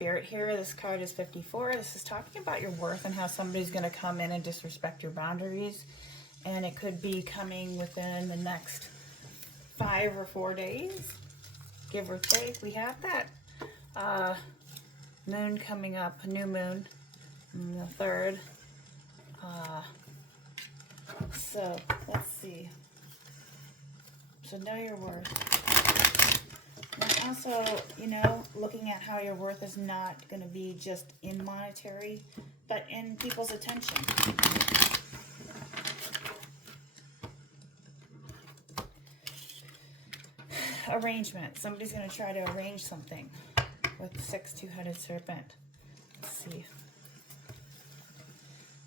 Spirit here. This card is 54. This is talking about your worth and how somebody's going to come in and disrespect your boundaries. And it could be coming within the next 5 or 4 days, give or take. We have that moon coming up, a new moon, on the 3rd. So let's see. So know your worth. And also, you know, looking at how your worth is not going to be just in monetary, but in people's attention. Arrangement. Somebody's going to try to arrange something with the 6 two-headed serpent. Let's see.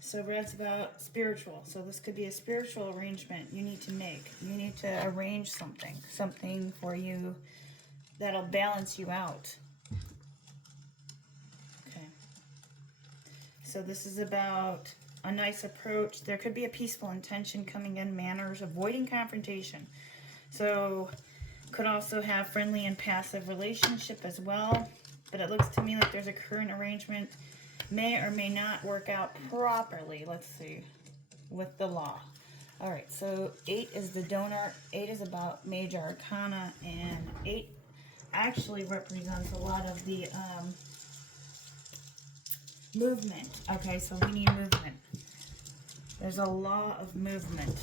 So red's about spiritual. So this could be a spiritual arrangement you need to make. You need to arrange something for you that'll balance you out. Okay. So this is about a nice approach. There could be a peaceful intention coming in, manners, avoiding confrontation. So could also have friendly and passive relationship as well. But it looks to me like there's a current arrangement may or may not work out properly. Let's see. With the law. All right. So 8 is the donor. 8 is about major arcana, and 8 actually represents a lot of the movement. Okay, so we need movement. There's a law of movement,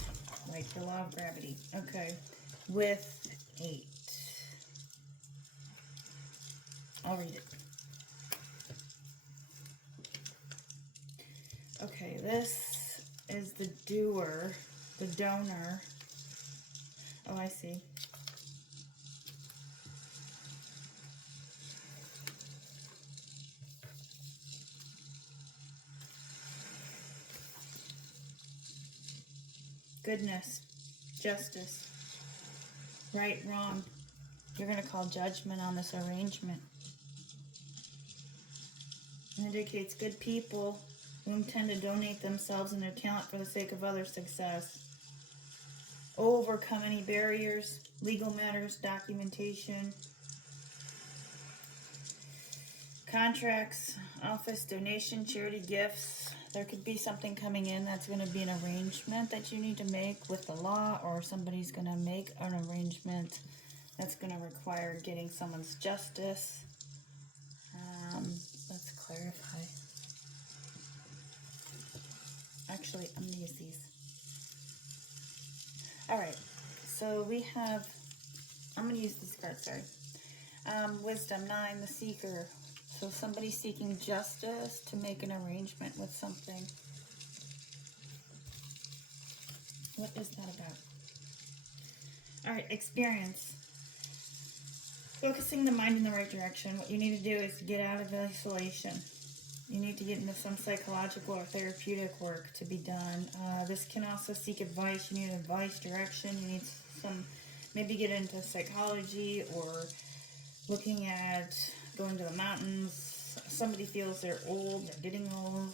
like the law of gravity. Okay, with 8. I'll read it. Okay, this is the doer, the donor. Oh, I see. Goodness, justice, right, wrong. You're going to call judgment on this arrangement. It indicates good people who tend to donate themselves and their talent for the sake of others' success. Overcome any barriers, legal matters, documentation, contracts, office, donation, charity, gifts. There could be something coming in that's going to be an arrangement that you need to make with the law, or somebody's going to make an arrangement that's going to require getting someone's justice. Let's clarify. Actually, I'm going to use these. All right, so we have, I'm going to use these cards, sorry. Wisdom 9, the seeker. So somebody's seeking justice to make an arrangement with something. What is that about? All right, experience. Focusing the mind in the right direction. What you need to do is get out of isolation. You need to get into some psychological or therapeutic work to be done. This can also seek advice. You need advice, direction. You need some, maybe get into psychology or looking at going to the mountains. Somebody feels they're old, they're getting old.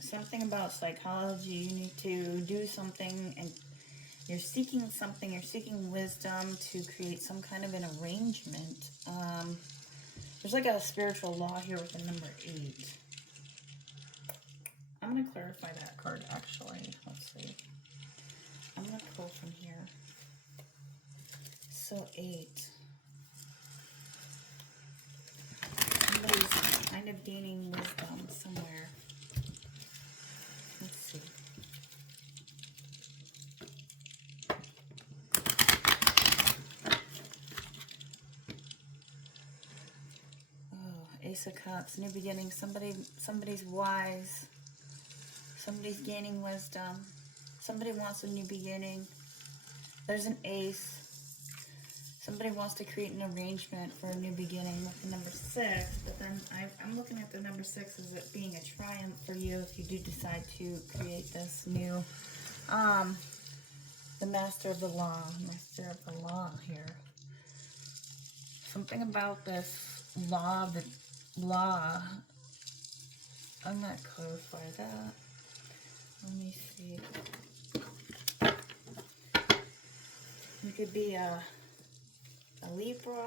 Something about psychology. You need to do something, and you're seeking something. You're seeking wisdom to create some kind of an arrangement. There's like a spiritual law here with the number 8. I'm going to clarify that card, actually. Let's see. I'm going to pull from here. So 8. Somebody's kind of gaining wisdom somewhere. Let's see. Oh, Ace of Cups, new beginning. Somebody's wise. Somebody's gaining wisdom. Somebody wants a new beginning. There's an ace. Somebody wants to create an arrangement for a new beginning with the number 6, but then I'm looking at the number 6 as it being a triumph for you if you do decide to create this new, the master of the law here. Something about this law, I'm going to clarify that. Let me see. It could be a Libra,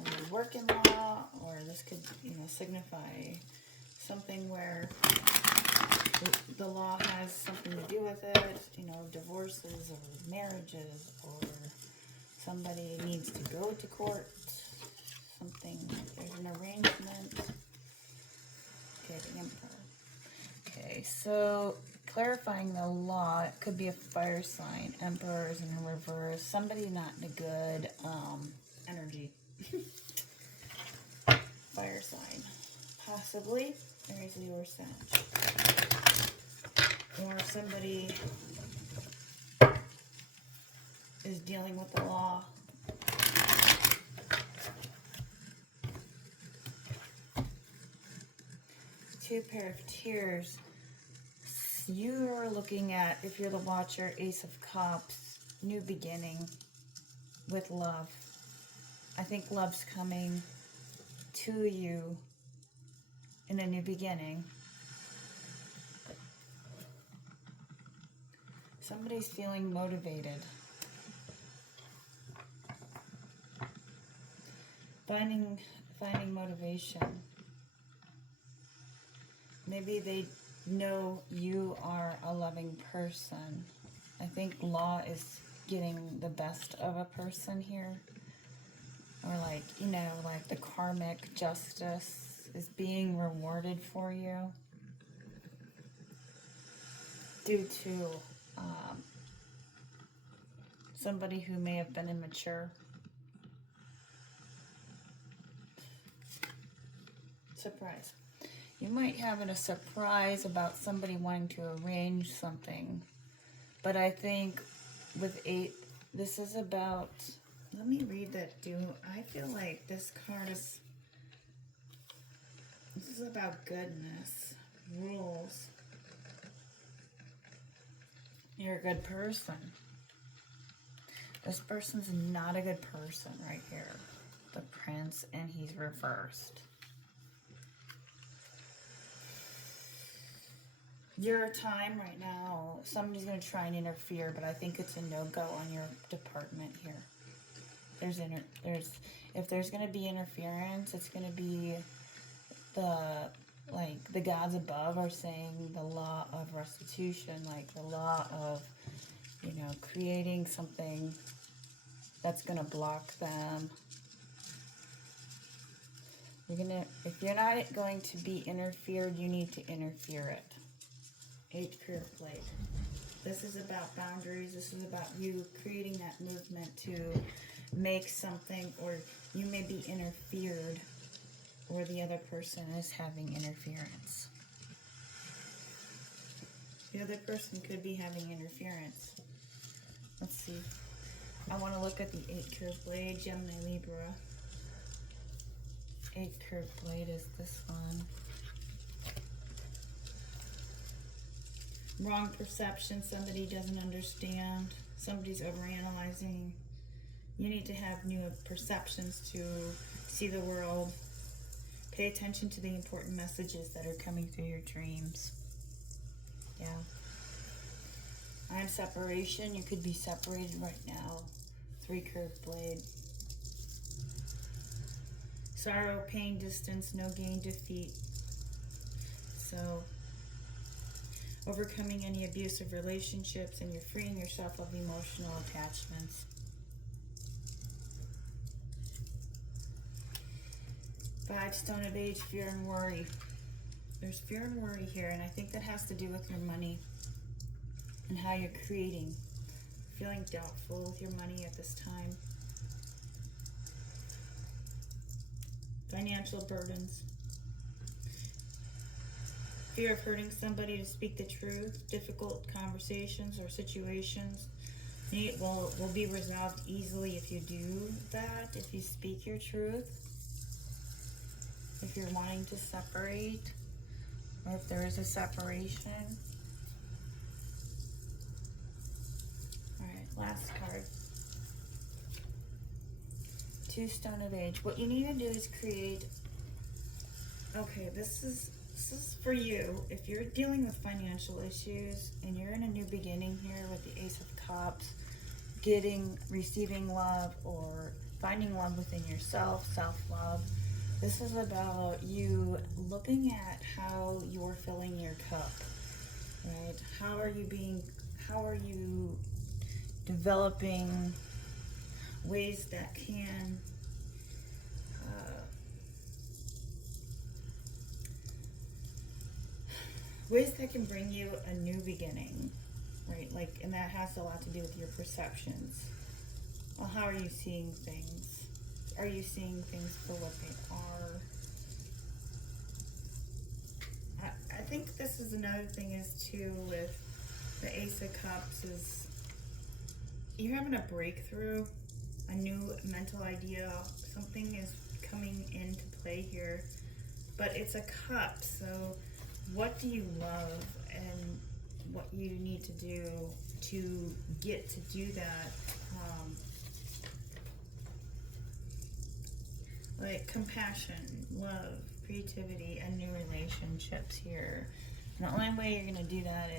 a working law, or this could, signify something where the law has something to do with it, divorces or marriages, or somebody needs to go to court, something, there's an arrangement. Okay, the Emperor. Okay, so clarifying the law, it could be a fire sign. Emperor is in reverse. Somebody not in a good energy. Fire sign. Possibly Aries, Leo, or Sag. Or somebody is dealing with the law. Two pair of tears. You are looking at, if you're the watcher, Ace of Cups, new beginning with love. I think love's coming to you in a new beginning. Somebody's feeling motivated. Finding motivation. Maybe they know you are a loving person. I think law is getting the best of a person here. Or like, like the karmic justice is being rewarded for you. Due to somebody who may have been immature. Surprise. You might have a surprise about somebody wanting to arrange something. But I think with 8, this is about, let me read that, I feel like this card is, this is about goodness, rules. You're a good person. This person's not a good person right here. The Prince, and he's reversed. Your time right now, somebody's going to try and interfere, but I think it's a no-go on your department here. If there's going to be interference, it's going to be the gods above are saying the law of restitution, like the law of, creating something that's going to block them. If you're not going to be interfered, you need to interfere it. 8 curved blade. This is about boundaries. This is about you creating that movement to make something, or you may be interfered, or the other person is having interference. The other person could be having interference. Let's see. I want to look at the 8 curved blade, Gemini, Libra. 8 curved blade is this one. Wrong perception, somebody doesn't understand, somebody's overanalyzing. You need to have new perceptions to see the world. Pay attention to the important messages that are coming through your dreams. Yeah. I'm separation. You could be separated right now. 3 curved blade. Sorrow, pain, distance, no gain, defeat. So, overcoming any abusive relationships, and you're freeing yourself of emotional attachments. 5 Stone of Age, fear and worry. There's fear and worry here, and I think that has to do with your money and how you're creating. Feeling doubtful with your money at this time. Financial burdens. Fear of hurting somebody, to speak the truth. Difficult conversations or situations will be resolved easily if you do that, if you speak your truth. If you're wanting to separate, or if there is a separation. Alright, last card. 2 Stone of Age. What you need to do is create, okay, this is for you. If you're dealing with financial issues and you're in a new beginning here with the Ace of Cups, receiving love, or finding love within yourself, self-love. This is about you looking at how you're filling your cup, right? How are you developing ways that can bring you a new beginning, right? Like, and that has a lot to do with your perceptions. Well, how are you seeing things? Are you seeing things for what they are? I think this is another thing is too with the Ace of Cups is you're having a breakthrough, a new mental idea, something is coming into play here, but it's a cup, so what do you love and what you need to do to get to do that, like compassion, love, creativity, and new relationships here. And the only way you're going to do that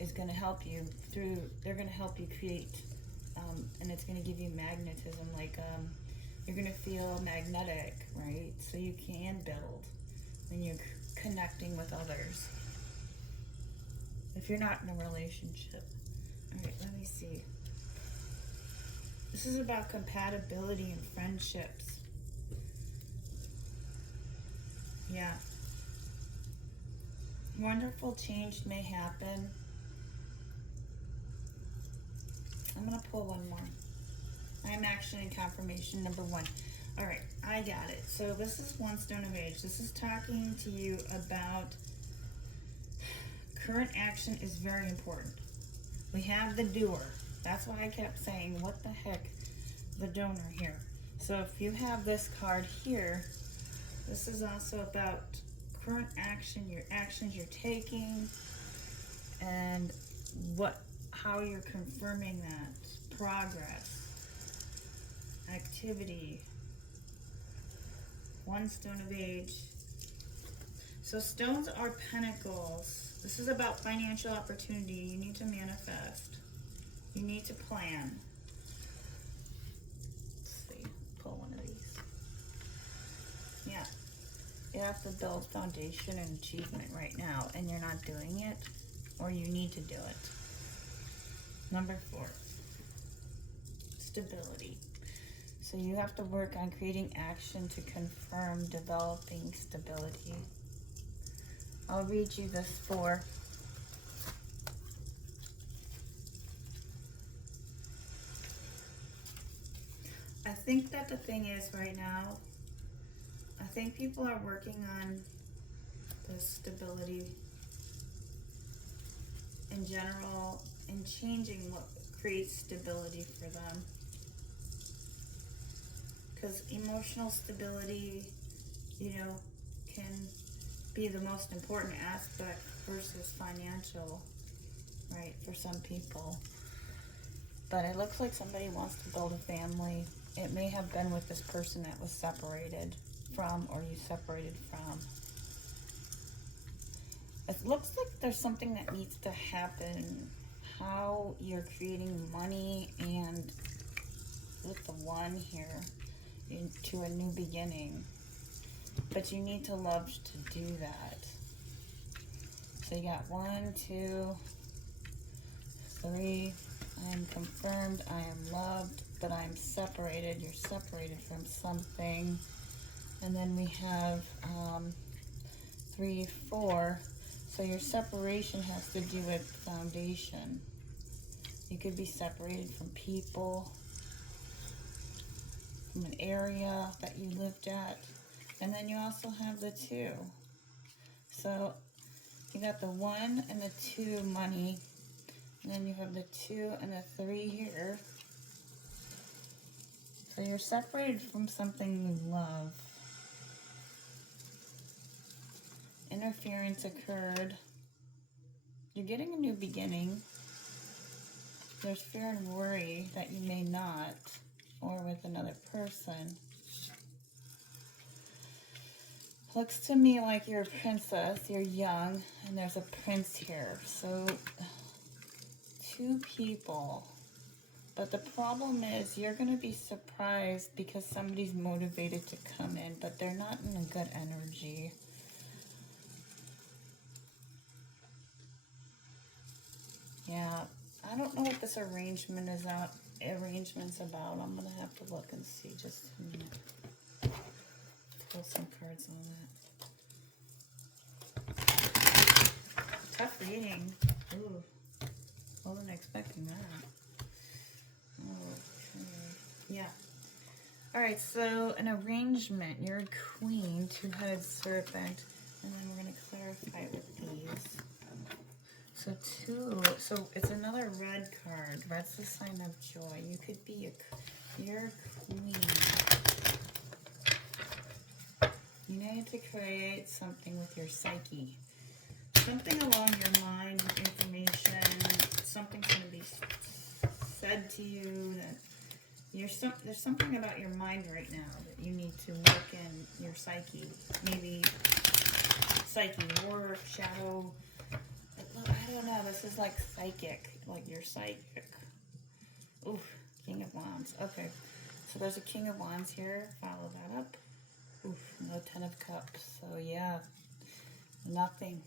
is going to help you through, they're going to help you create, and it's going to give you magnetism, like you're going to feel magnetic, right? So you can build when you're connecting with others. If you're not in a relationship. All right, let me see. This is about compatibility and friendships. Yeah. Wonderful change may happen. I'm going to pull one more. I'm action and confirmation number 1. All right, I got it. So this is one stone of age. This is talking to you about current action is very important. We have the doer. That's why I kept saying, what the heck, the donor here. So if you have this card here, this is also about current action, your actions you're taking, and how you're confirming that progress, activity. One stone of age. So stones are pentacles. This is about financial opportunity. You need to manifest. You need to plan. Let's see. Pull one of these. Yeah. You have to build foundation and achievement right now, and you're not doing it, or you need to do it. Number 4. Stability. So you have to work on creating action to confirm developing stability. I'll read you this 4. I think that the thing is right now, I think people are working on this stability in general and changing what creates stability for them. Because emotional stability, can be the most important aspect versus financial, right, for some people. But it looks like somebody wants to build a family. It may have been with this person that was separated from, or you separated from. It looks like there's something that needs to happen. How you're creating money, and with the 1 here, into a new beginning. But you need to love to do that. So you got 1, 2, 3. I am confirmed. I am loved, but I am separated. You're separated from something. And then we have 3, 4. So your separation has to do with foundation. You could be separated from people, from an area that you lived at. And then you also have the 2. So you got the 1 and the 2 money. And then you have the 2 and the 3 here. So you're separated from something you love. Interference occurred. You're getting a new beginning. There's fear and worry that you may not, or with another person. Looks to me like you're a princess, you're young, and there's a prince here. So 2 people. But the problem is you're going to be surprised because somebody's motivated to come in, but they're not in a good energy. Yeah, I don't know what this arrangement's about. I'm going to have to look and see just a minute. Pull some cards on that. Tough reading. Ooh, wasn't expecting that. Okay. Yeah. All right, so an arrangement. You're a queen, two-headed serpent, and then we're going to clarify with these. So it's another red card. Red's the sign of joy. You could be you're a queen. You need to create something with your psyche. Something along your mind, information, something's going to be said to you that there's something about your mind right now that you need to work in your psyche. Maybe psyche work, shadow. I don't know. This is like psychic, like you're psychic. Ooh, King of Wands. Okay, so there's a King of Wands here. Follow that up. Oof, no Ten of Cups. So yeah, nothing.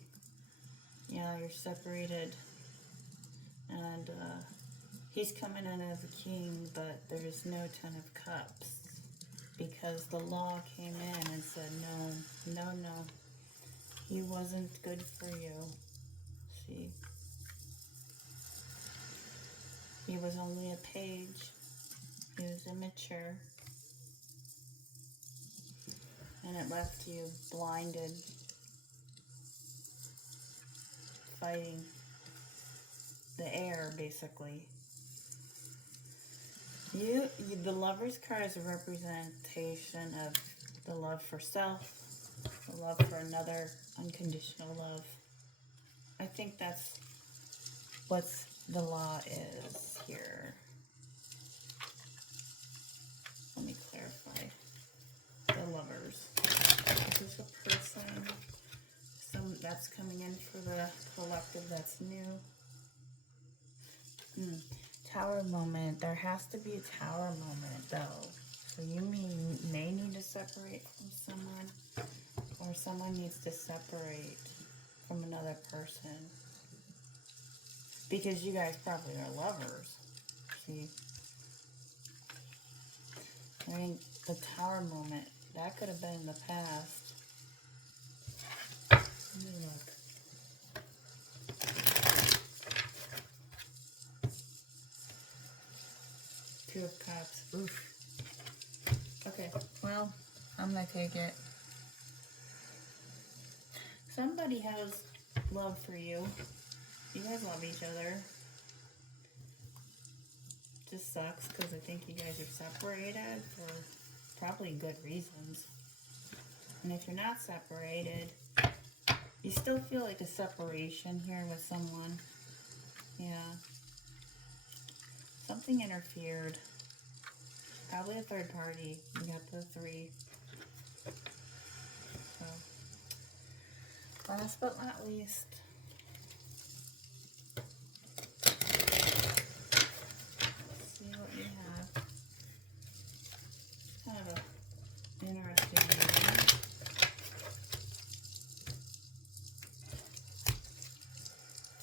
Yeah, you're separated, and he's coming in as a king, but there's no Ten of Cups because the law came in and said no, no, no. He wasn't good for you. See, he was only a page. He was immature, and it left you blinded, fighting the air, basically. The Lover's card is a representation of the love for self, the love for another, unconditional love. I think that's what the law is here. Let me clarify. The Lovers. This is a person. That's coming in for the collective that's new. Tower moment. There has to be a tower moment, though. So you may need to separate from someone, or someone needs to separate from another person. Because you guys probably are lovers. See? I mean, the tower moment, that could have been in the past. Let me look. Two of Cups. Oof. Okay, well, I'm gonna take it. Somebody has love for you. You guys love each other. Just sucks because I think you guys are separated for probably good reasons. And if you're not separated, you still feel like a separation here with someone. Yeah. Something interfered. Probably a third party. You got the 3. So, last but not least, let's see what you have. Kind of a interesting reading.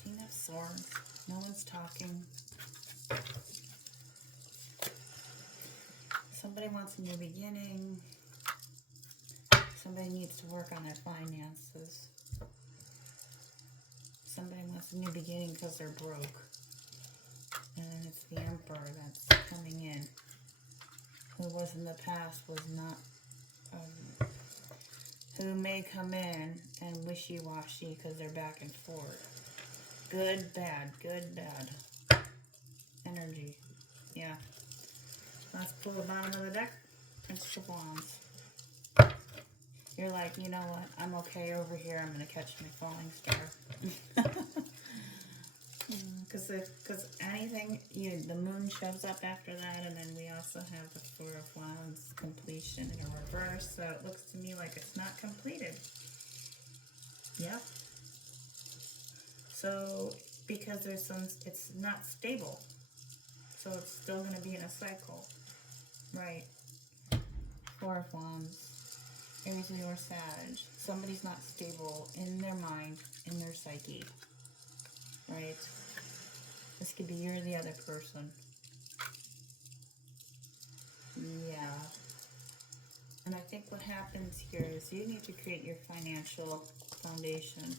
King of Swords. No one's talking. Somebody wants a new beginning. Somebody needs to work on their finances. Somebody wants a new beginning because they're broke. And then it's the Emperor that's coming in. Who was in the past was not, who may come in and wishy-washy because they're back and forth. Good, bad, energy. Yeah. Let's pull the bottom of the deck. Prince of Wands. You're like, you know what? I'm okay over here. I'm going to catch my falling star. Because anything, the moon shows up after that, and then we also have the Four of Wands completion in a reverse. So it looks to me like it's not completed. Yep. So because it's not stable. So it's still going to be in a cycle. Right. Four of Wands. Aries, Leo, or Sag. Somebody's not stable in their mind, in their psyche. Right? This could be you or the other person. Yeah. And I think what happens here is you need to create your financial foundation.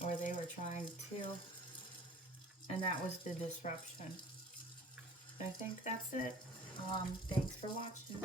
Or they were trying to. And that was the disruption. I think that's it. Thanks for watching.